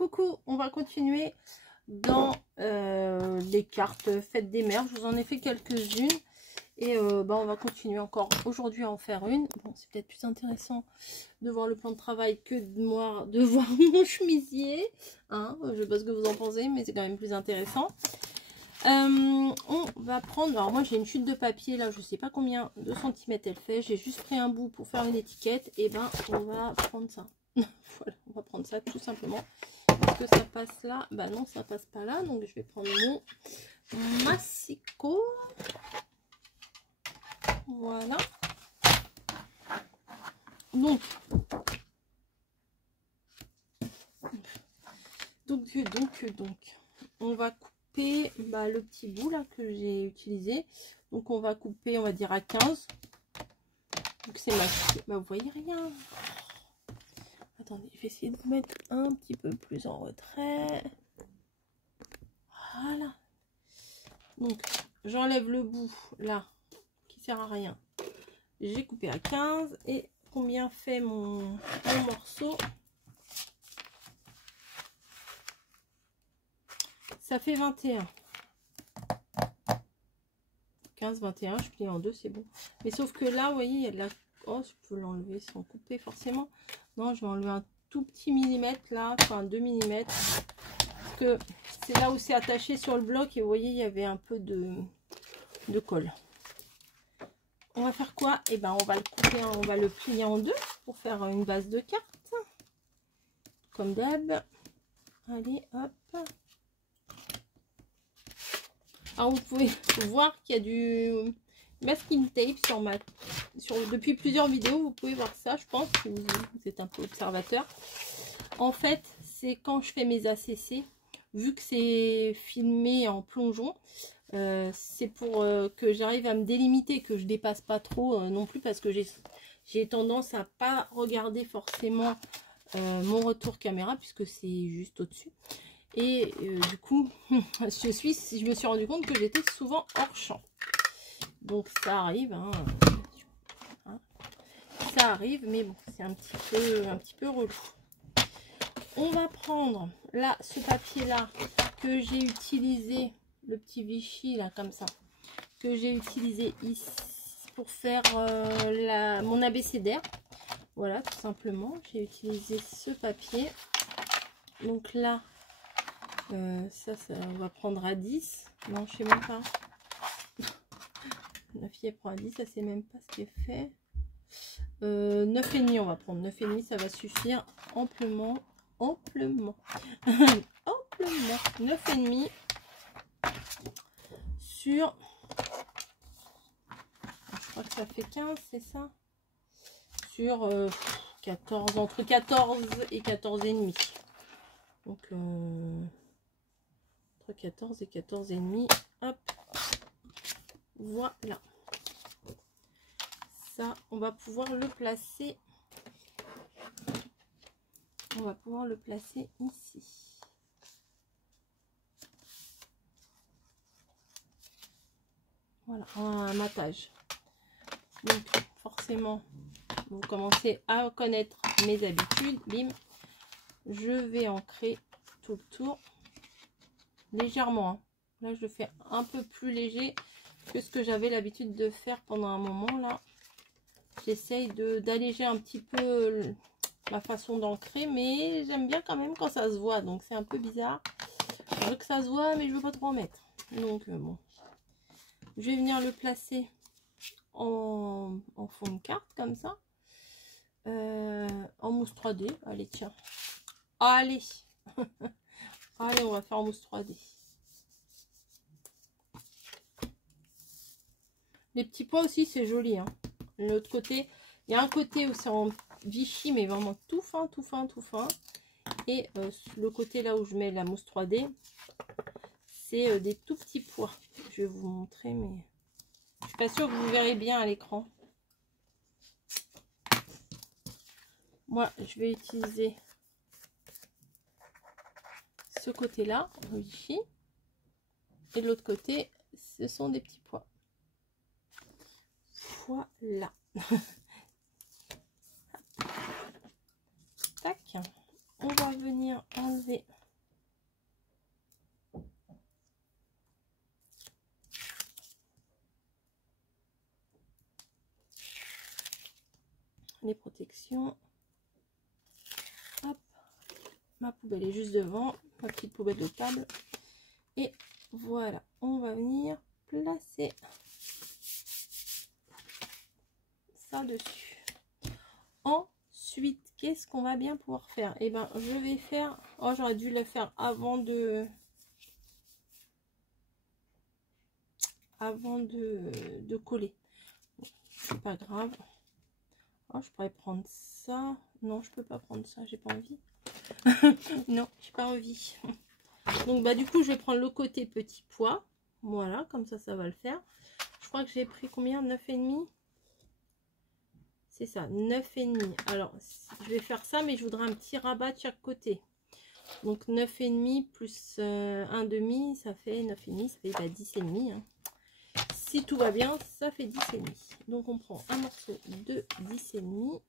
Coucou, on va continuer dans les cartes Fête des Mères. Je vous en ai fait quelques-unes et on va continuer encore aujourd'hui à en faire une. Bon, c'est peut-être plus intéressant de voir le plan de travail que de voir mon chemisier. Hein, je sais pas ce que vous en pensez, mais c'est quand même plus intéressant. On va prendre, alors moi j'ai une chute de papier là, je sais pas combien de centimètres elle fait, j'ai juste pris un bout pour faire une étiquette, et on va prendre ça. Voilà, on va prendre ça tout simplement. Est-ce que ça passe là? Bah non, ça passe pas là, donc je vais prendre mon massicot. Voilà. Donc on va couper le petit bout là que j'ai utilisé. Donc on va couper, on va dire à 15. Donc c'est vous voyez rien. Attendez, je vais essayer de vous mettre un petit peu plus en retrait. Voilà. Donc j'enlève le bout là qui sert à rien. J'ai coupé à 15. Et combien fait mon morceau? Ça fait 21. 15, 21, je plie en deux, c'est bon. Mais sauf que là, vous voyez, il y a de la... Oh, je peux l'enlever sans couper forcément. Non, je vais enlever un tout petit millimètre là, enfin 2 mm. Parce que c'est là où c'est attaché sur le bloc et vous voyez, il y avait un peu de colle. On va faire quoi? Et on va le couper, on va le plier en deux pour faire une base de carte. Comme d'hab. Allez, hop. Alors vous pouvez voir qu'il y a du masking tape depuis plusieurs vidéos. Vous pouvez voir ça, je pense, si vous êtes un peu observateur. En fait, c'est quand je fais mes ACC, vu que c'est filmé en plongeon, c'est pour que j'arrive à me délimiter, que je dépasse pas trop non plus, parce que j'ai tendance à pas regarder forcément mon retour caméra, puisque c'est juste au-dessus. Et du coup, je me suis rendu compte que j'étais souvent hors champ. Donc ça arrive, hein, ça arrive, mais bon, c'est un petit peu relou. On va prendre là ce papier là que j'ai utilisé, le petit Vichy là comme ça, que j'ai utilisé ici pour faire mon abécédaire. Voilà, tout simplement, j'ai utilisé ce papier. Donc là, ça on va prendre à 10. Non, je sais même pas. La fille elle prend à 10, ça c'est même pas ce qui est fait. 9,5 on va prendre. 9,5 ça va suffire amplement. Amplement. Amplement. 9,5 sur... Je crois que ça fait 15, c'est ça? Sur 14, entre 14 et 14,5. Donc entre 14 et 14,5. Hop. Voilà. Ça, on va pouvoir le placer. On va pouvoir le placer ici. Voilà, un matage. Donc, forcément, vous commencez à connaître mes habitudes. Bim. Je vais ancrer tout le tour. Légèrement. Hein. Là, je le fais un peu plus léger que ce que j'avais l'habitude de faire pendant un moment. Là, j'essaye d'alléger un petit peu ma façon d'ancrer, mais j'aime bien quand même quand ça se voit. Donc, c'est un peu bizarre. Je veux que ça se voit, mais je veux pas trop en mettre. Donc, bon. Je vais venir le placer en fond de carte, comme ça. En mousse 3D. Allez, tiens. Allez. Allez, on va faire en mousse 3D. Les petits pois aussi, c'est joli. Hein. L'autre côté, il y a un côté où c'est en Vichy, mais vraiment tout fin, tout fin, tout fin. Et le côté là où je mets la mousse 3D, c'est des tout petits pois. Je vais vous montrer, mais je suis pas sûre que vous verrez bien à l'écran. Moi, je vais utiliser ce côté-là, Vichy. Et de l'autre côté, ce sont des petits pois. Voilà. Tac. On va venir enlever mes protections. Hop, ma poubelle est juste devant, ma petite poubelle de table. Et voilà, on va venir placer ça dessus. Ensuite, qu'est-ce qu'on va bien pouvoir faire? Eh ben, je vais faire... Oh, j'aurais dû le faire avant de coller. C'est pas grave. Oh, je pourrais prendre ça. Non, je peux pas prendre ça, j'ai pas envie. Non, j'ai pas envie. Donc, bah, du coup, je vais prendre le côté petit pois. Voilà, comme ça va le faire. Je crois que j'ai pris combien? 9,5. C'est ça, 9,5. Alors, je vais faire ça, mais je voudrais un petit rabat de chaque côté. Donc, 9,5 plus 1,5, ça fait 9,5, ça fait 10,5. Hein. Si tout va bien, ça fait 10,5. Donc, on prend un morceau de 10,5.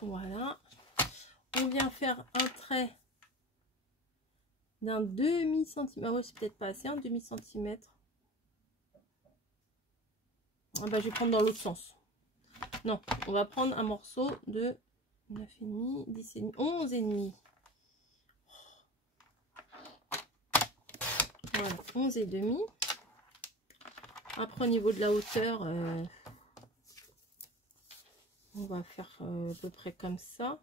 Voilà. On vient faire un trait d'un demi-centimètre. Ah ouais, c'est peut-être pas assez, un demi-centimètre. Ah bah, je vais prendre dans l'autre sens. Non, on va prendre un morceau de 9,5, 10,5, 11,5. Voilà, 11,5. Après, au niveau de la hauteur, on va faire à peu près comme ça.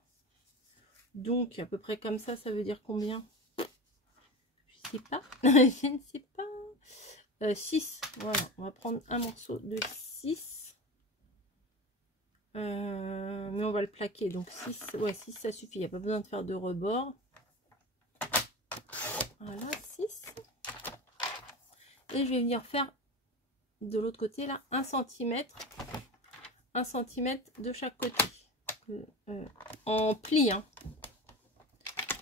Donc, à peu près comme ça veut dire combien? Je sais pas. Je ne sais pas. 6. Voilà, on va prendre un morceau de 6. Mais on va le plaquer. Donc, 6, ouais, 6, ça suffit. Il n'y a pas besoin de faire de rebord. Voilà, 6. Et je vais venir faire de l'autre côté, là, 1 cm. 1 cm de chaque côté. En pli, hein.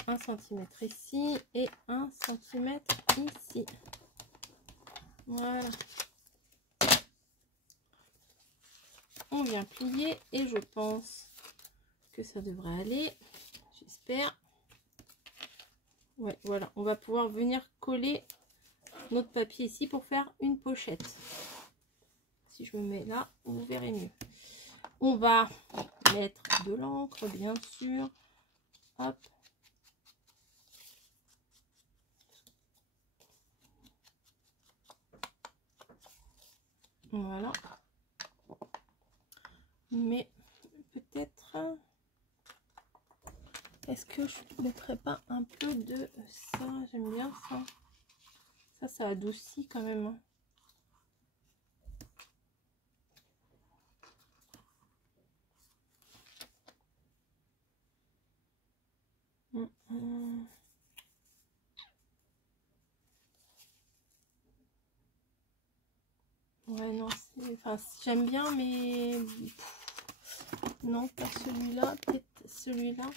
1 cm ici et 1 cm ici. Voilà. On vient plier et je pense que ça devrait aller. J'espère. Ouais, voilà. On va pouvoir venir coller notre papier ici pour faire une pochette. Si je me mets là, vous verrez mieux. On va mettre de l'encre, bien sûr. Hop. Voilà. Mais peut-être... Est-ce que je ne mettrais pas un peu de ça? J'aime bien ça. Ça adoucit quand même. Ouais, non, enfin, j'aime bien, mais non, pas celui-là, peut-être celui-là.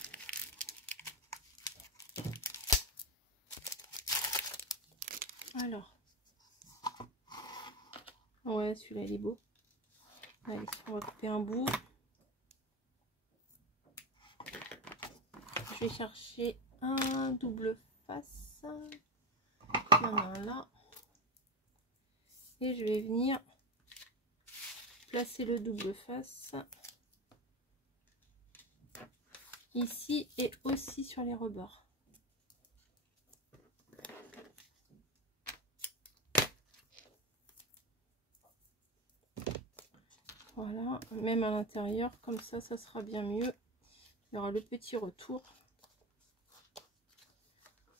Alors, ouais, celui-là, il est beau. Allez, on va couper un bout. Je vais chercher un double face. Il y en a un là. Et je vais venir placer le double face ici et aussi sur les rebords. Voilà, même à l'intérieur, comme ça sera bien mieux. Il y aura le petit retour.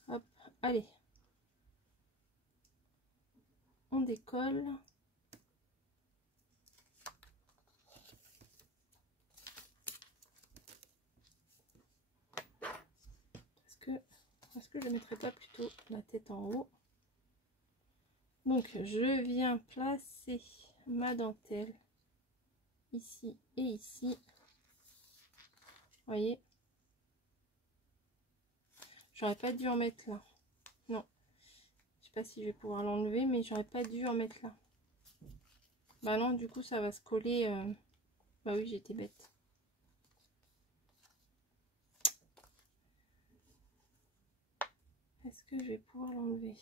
Hop, allez. On décolle. Est-ce que je ne mettrai pas plutôt la tête en haut? Donc, je viens placer ma dentelle ici et ici. Vous voyez? J'aurais pas dû en mettre là. Non. Je sais pas si je vais pouvoir l'enlever, mais j'aurais pas dû en mettre là. Bah non, du coup, ça va se coller. Bah oui, j'étais bête. Est-ce que je vais pouvoir l'enlever?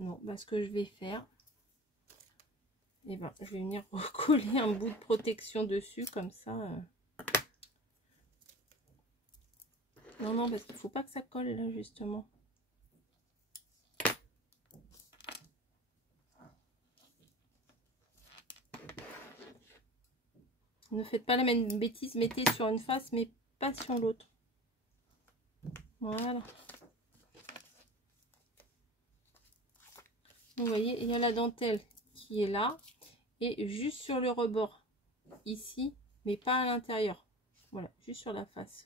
Non, bah, ce que je vais faire, et ben, je vais venir recoller un bout de protection dessus, comme ça. Non, non, parce qu'il faut pas que ça colle là, justement. Ne faites pas la même bêtise, mettez sur une face, mais pas sur l'autre. Voilà. Vous voyez, il y a la dentelle qui est là, et juste sur le rebord, ici, mais pas à l'intérieur. Voilà, juste sur la face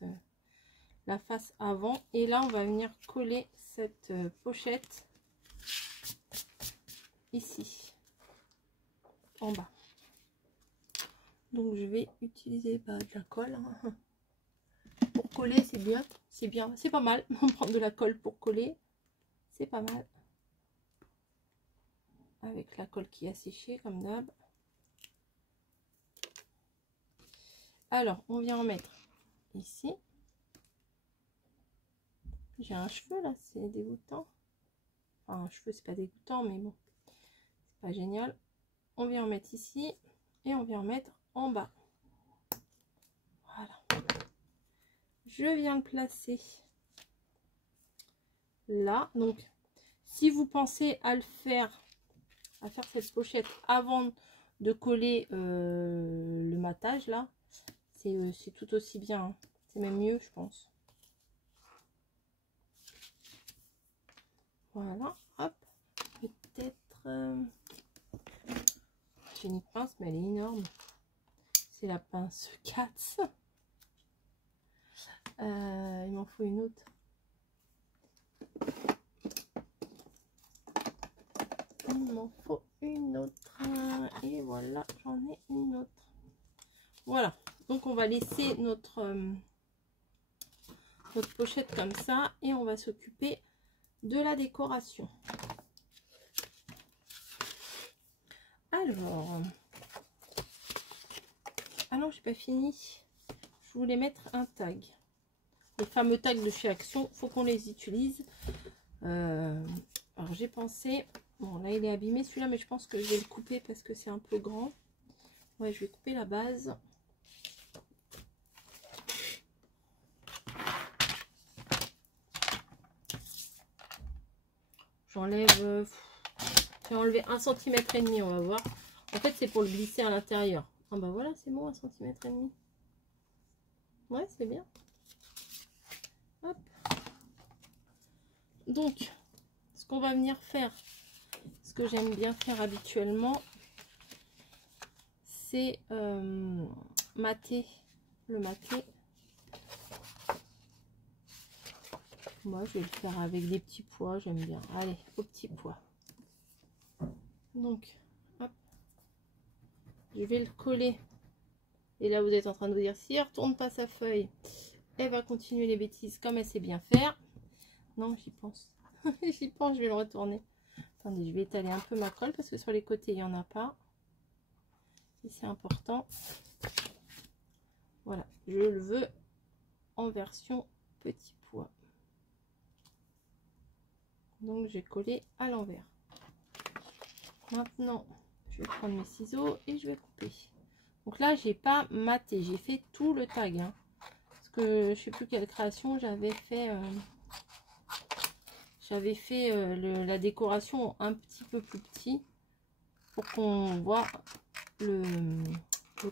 avant. Et là, on va venir coller cette pochette ici, en bas. Donc, je vais utiliser de la colle. Hein. Pour coller, c'est bien, c'est pas mal. On prend de la colle pour coller, c'est pas mal. Avec la colle qui a séché, comme d'hab. Alors, on vient en mettre ici. J'ai un cheveu là, c'est dégoûtant. Enfin, un cheveu, c'est pas dégoûtant, mais bon, c'est pas génial. On vient en mettre ici et on vient en mettre en bas. Voilà. Je viens le placer là. Donc, si vous pensez à le faire, à faire cette pochette avant de coller le matage là, c'est tout aussi bien. Hein. C'est même mieux, je pense. Voilà, hop, peut-être j'ai une pince, mais elle est énorme. C'est la pince Katz. Il m'en faut une autre. Il m'en faut une autre. Et voilà, j'en ai une autre. Voilà, donc on va laisser notre pochette comme ça et on va s'occuper de la décoration. Alors j'ai pas fini. Je voulais mettre un tag. Les fameux tags de chez Action, faut qu'on les utilise. Alors j'ai pensé, bon là il est abîmé celui-là, mais je pense que je vais le couper parce que c'est un peu grand. Ouais, je vais couper la base. J'enlève, j'ai enlevé 1,5 cm, on va voir. En fait, c'est pour le glisser à l'intérieur. Ah bah voilà, c'est bon, 1,5 cm. Ouais, c'est bien. Hop. Donc, ce qu'on va venir faire, ce que j'aime bien faire habituellement, c'est mater, le mater. Moi, je vais le faire avec des petits pois, j'aime bien. Allez, aux petits pois. Donc, hop, je vais le coller. Et là, vous êtes en train de vous dire, si elle retourne pas sa feuille, elle va continuer les bêtises comme elle sait bien faire. Non, j'y pense. J'y pense, je vais le retourner. Attendez, je vais étaler un peu ma colle parce que sur les côtés, il n'y en a pas. Et c'est important. Voilà, je le veux en version petit pois. Donc, j'ai collé à l'envers. Maintenant, je vais prendre mes ciseaux et je vais couper. Donc là, j'ai pas maté, j'ai fait tout le tag. Hein, parce que je sais plus quelle création j'avais fait. La décoration un petit peu plus petit pour qu'on voit le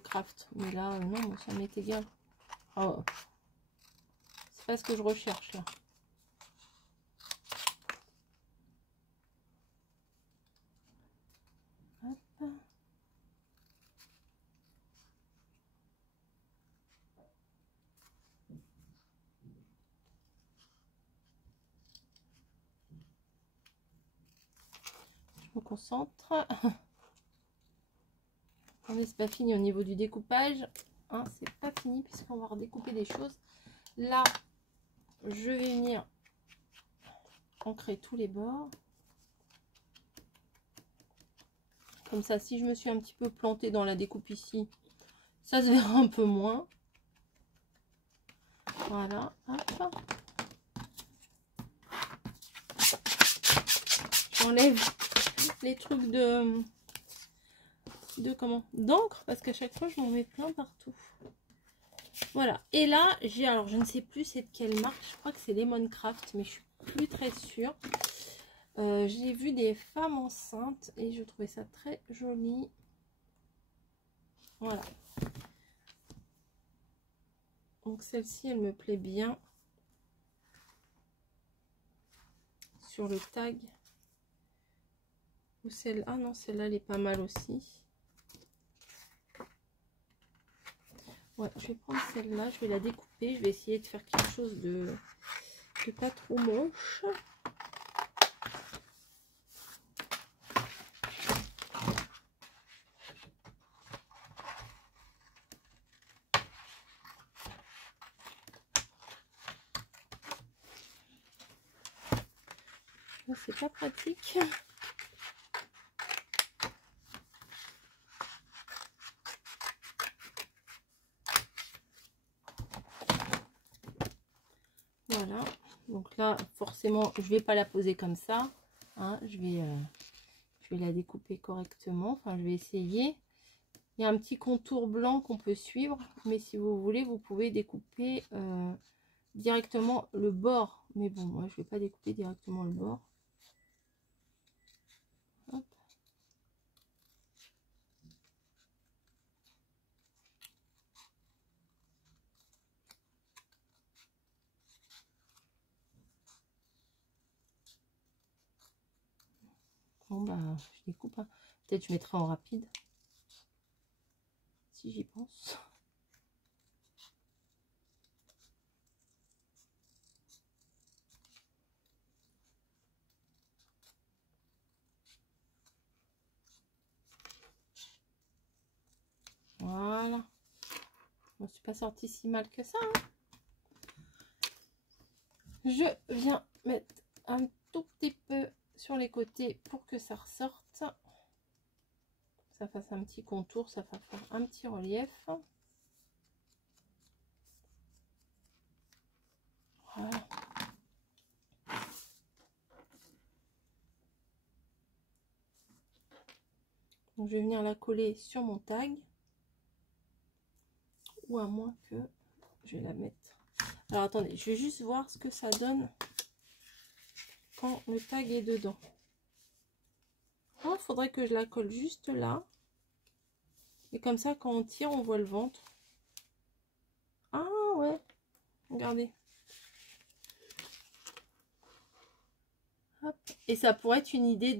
craft. Mais là, non, ça m'est égal. Oh, c'est pas ce que je recherche là. Hop. Je me concentre. Attendez, c'est pas fini au niveau du découpage. Hein, c'est pas fini puisqu'on va redécouper des choses. Là, je vais venir ancrer tous les bords. Comme ça, si je me suis un petit peu plantée dans la découpe ici, ça se verra un peu moins. Voilà. Hop. Je j'enlève les trucs de comment, d'encre, parce qu'à chaque fois je m'en mets plein partout. Voilà, et là j'ai, alors je ne sais plus c'est de quelle marque, je crois que c'est Lemoncraft, mais je suis plus très sûre. J'ai vu des femmes enceintes et je trouvais ça très joli. Voilà, donc celle-ci elle me plaît bien sur le tag. Ou celle, ah non, celle-là elle est pas mal aussi. Ouais, je vais prendre celle-là, je vais la découper, je vais essayer de faire quelque chose de pas trop moche. C'est pas pratique. Voilà, donc là forcément je vais pas la poser comme ça, hein, je vais la découper correctement, enfin je vais essayer. Il y a un petit contour blanc qu'on peut suivre, mais si vous voulez vous pouvez découper directement le bord, mais bon moi je vais pas découper directement le bord. Hop. Bon bah je découpe, hein. Peut-être je mettrai en rapide si j'y pense. Voilà, je ne suis pas sortie si mal que ça, hein. Je viens mettre un tout petit peu sur les côtés pour que ça ressorte, ça fasse un petit contour, ça va faire un petit relief. Voilà. Donc je vais venir la coller sur mon tag, ou à moins que je vais la mettre. Alors attendez, je vais juste voir ce que ça donne quand le tag est dedans. Il faudrait que je la colle juste là, et comme ça quand on tire on voit le ventre. Ah ouais, regardez. Hop. Et ça pourrait être une idée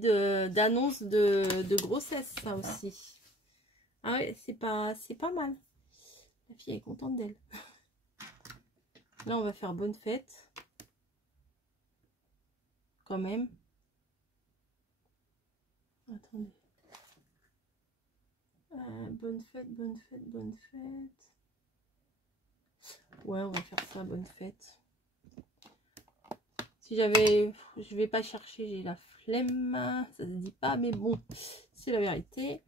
d'annonce de grossesse, ça aussi. Ah ouais, c'est pas mal. La fille est contente d'elle. Là, on va faire bonne fête. Quand même. Attendez. Bonne fête, bonne fête, bonne fête. Ouais, on va faire ça, bonne fête. Si j'avais... Je vais pas chercher, j'ai la flemme. Ça se dit pas, mais bon, c'est la vérité.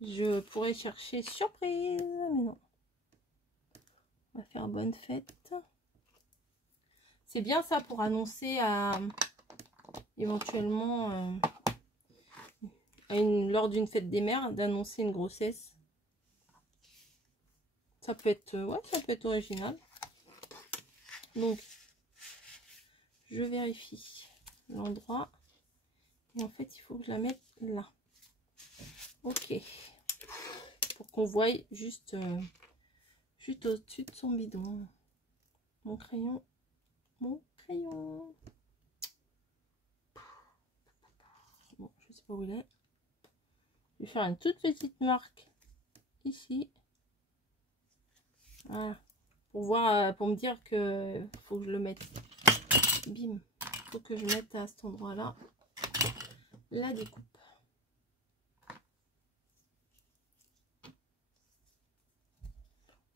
Je pourrais chercher surprise, mais non. On va faire bonne fête. C'est bien ça pour annoncer à éventuellement lors d'une fête des mères d'annoncer une grossesse. Ça peut être ouais, ça peut être original. Donc je vérifie l'endroit et en fait il faut que je la mette là. Ok, pour qu'on voie juste juste au-dessus de son bidon. Mon crayon. Bon, je sais pas où il est. Je vais faire une toute petite marque ici. Voilà. Pour voir, pour me dire que faut que je le mette. Bim. Faut que je mette à cet endroit-là la découpe.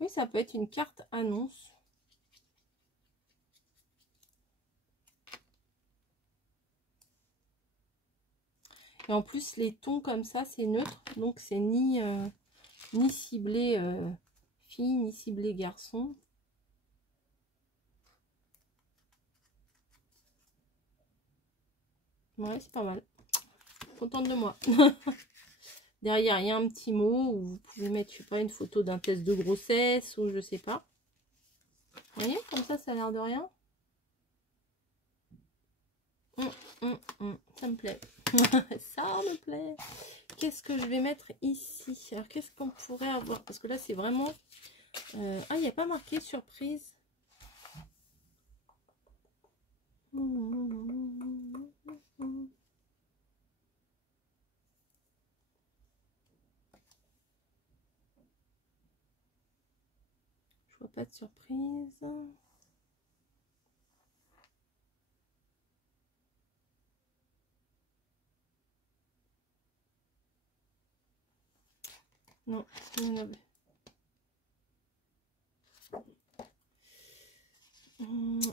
Oui, ça peut être une carte annonce. Et en plus, les tons comme ça, c'est neutre. Donc, c'est ni ciblé fille, ni ciblé garçon. Ouais, c'est pas mal. contente de moi. Derrière, il y a un petit mot où vous pouvez mettre, je sais pas, une photo d'un test de grossesse ou je sais pas. Vous voyez, comme ça a l'air de rien. Ça me plaît. Ça me plaît. Qu'est-ce que je vais mettre ici? Alors, qu'est-ce qu'on pourrait avoir? Parce que là, c'est vraiment... Ah, il n'y a pas marqué surprise. Je vois pas de surprise. Non, il y en avait.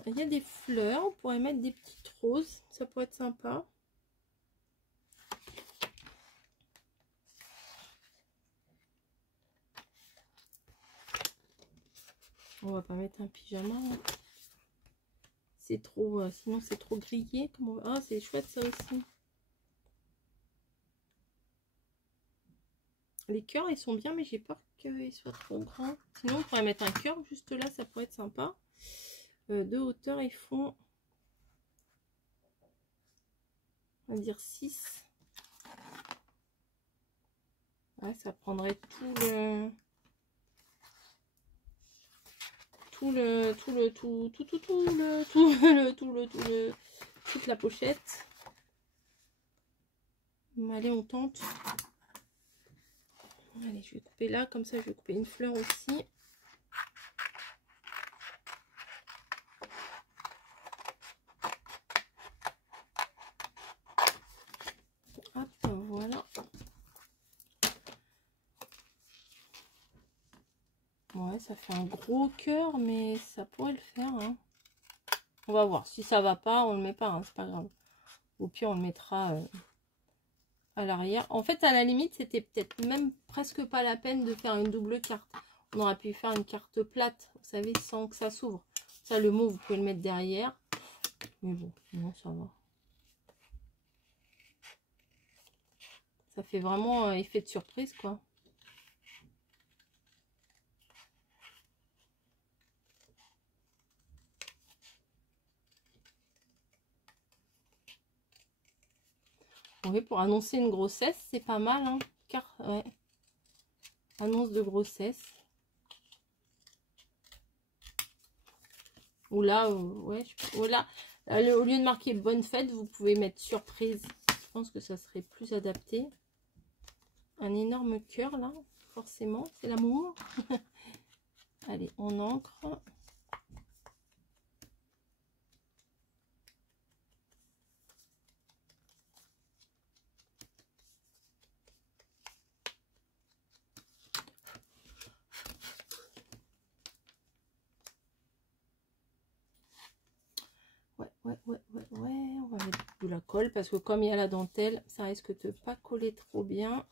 Il y a des fleurs, on pourrait mettre des petites roses, ça pourrait être sympa. On va pas mettre un pyjama. C'est trop, sinon c'est trop grillé. Ah, c'est chouette ça aussi. Les cœurs, ils sont bien, mais j'ai peur qu'ils soient trop grands. Sinon, on pourrait mettre un cœur juste là, ça pourrait être sympa. De hauteur, ils font, on va dire 6. Ouais, ça prendrait toute la pochette. Allez, on tente. Allez, je vais couper là, comme ça je vais couper une fleur aussi. Hop, voilà. Ouais, ça fait un gros cœur, mais ça pourrait le faire. Hein. On va voir. Si ça va pas, on le met pas, hein, c'est pas grave. Au pire, on le mettra à l'arrière. En fait, à la limite, c'était peut-être même presque pas la peine de faire une double carte. On aurait pu faire une carte plate, vous savez, sans que ça s'ouvre. Ça, le mot, vous pouvez le mettre derrière. Mais bon, non, ça va. Ça fait vraiment effet de surprise, quoi. Oui, pour annoncer une grossesse, c'est pas mal, hein. Car, ouais. Annonce de grossesse. Ou là, ouais, voilà. Au lieu de marquer bonne fête, vous pouvez mettre surprise. Je pense que ça serait plus adapté. Un énorme cœur, là, forcément. C'est l'amour. Allez, on encre. Ouais, on va mettre de la colle parce que comme il y a la dentelle, ça risque de pas coller trop bien.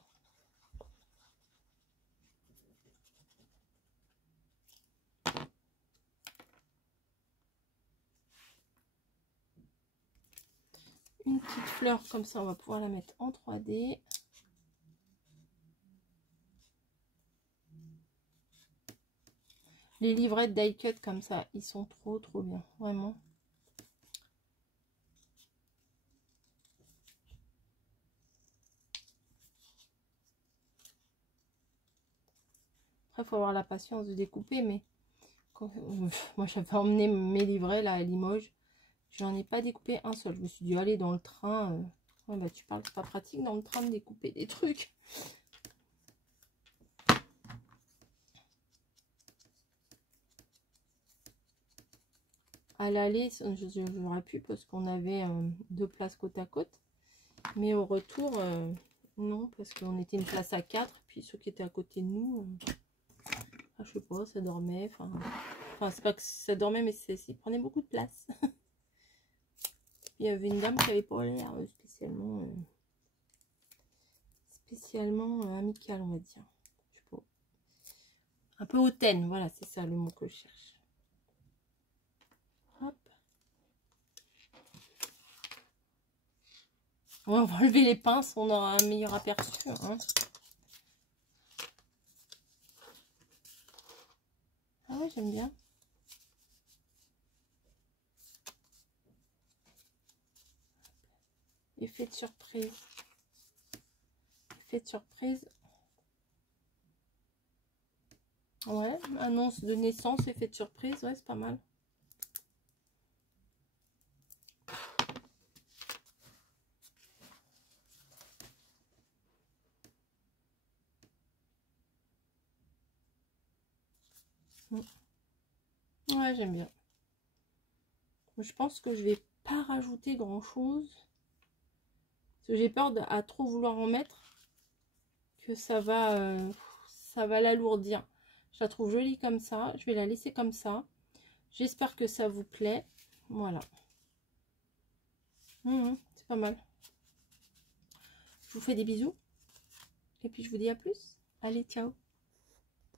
Une petite fleur comme ça, on va pouvoir la mettre en 3D. Les livrettes die cut comme ça, ils sont trop bien, vraiment. Après, il faut avoir la patience de découper, mais quand, moi j'avais emmené mes livrets là à Limoges, j'en ai pas découpé un seul. Je me suis dit, allez, dans le train, ouais, bah, tu parles, c'est pas pratique dans le train de découper des trucs. À l'aller, j'aurais pu parce qu'on avait 2 places côte à côte. Mais au retour, non, parce qu'on était une place à 4. Puis ceux qui étaient à côté de nous, je sais pas, ça dormait. Enfin, c'est pas que ça dormait, mais ça prenait beaucoup de place. Il y avait une dame qui avait pas l'air spécialement amicale, on va dire. Je sais pas. Un peu hautaine, voilà, c'est ça le mot que je cherche. Hop. Ouais, on va enlever les pinces, on aura un meilleur aperçu. Hein. Ah ouais, j'aime bien. Effet de surprise. Effet de surprise. Ouais, annonce de naissance, effet de surprise. Ouais, c'est pas mal. Ouais, j'aime bien. Je pense que je vais pas rajouter grand chose. Parce que j'ai peur à trop vouloir en mettre. Que ça va l'alourdir. Je la trouve jolie comme ça. Je vais la laisser comme ça. J'espère que ça vous plaît. Voilà. C'est pas mal. Je vous fais des bisous. Et puis je vous dis à plus. Allez, ciao.